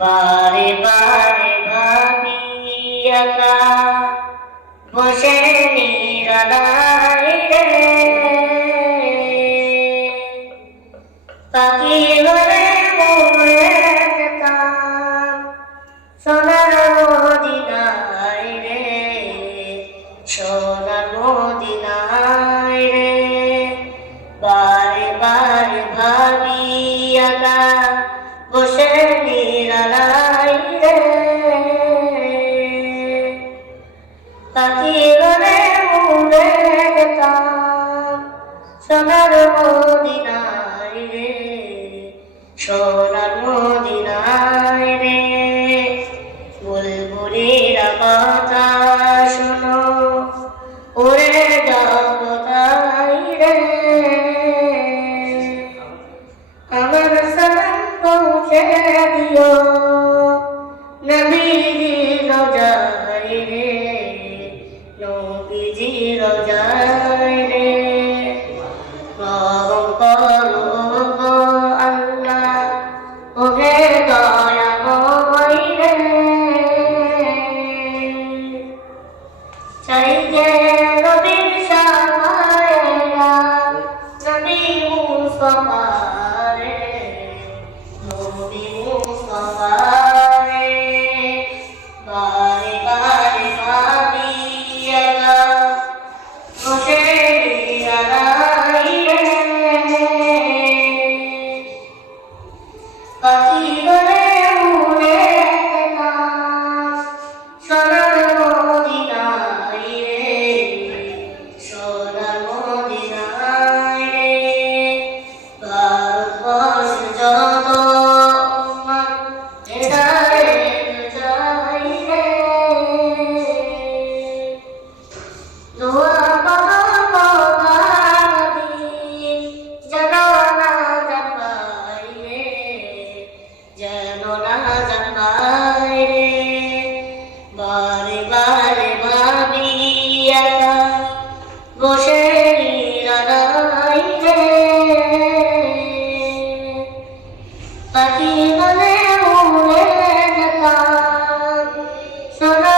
বারে বারে ভাবি একা বসে নিরালায় রে, পাখি হয়ে উড়ে যেতাম সোনার মদিনায় রে, সোনার মদিনায় রে। বারে বারে ভাবি একা বসে নিরালায় রে, পাখি হয়ে উড়ে যেতাম সোনার মদিনায় রে, সোনার মদিনায় রে। বুলবুলিরা কথা শোনো উড়ে যাও কোথায় রে, আমার সালাম পৌঁছে দিও নবীজি রোজায় রে, নবীজি রোজায় রে। রহম করো গো আল্লাহ ওহে দয়াময় রে, চাই যে নবীর শাফায়াত নবী মুস্তাফা রে, নবী মুস্তাফা রে। বারে বারে ভাবি একা বসে নিরালায় রে, পাখি হয়ে উড়ে যেতাম সোনার মদিনায় রে, সোনার মদিনায় রে। ভারতবর্ষ যত উম্মত হেদায়েত চাই রে, দোয়া করো খোদা নবী যেন না জান পাই রে, যেন না জান পাই রে। বারে বারে ভাবি একা বসে নিরালায় রে, পাখি বলে উড়ে যেতাম সোনার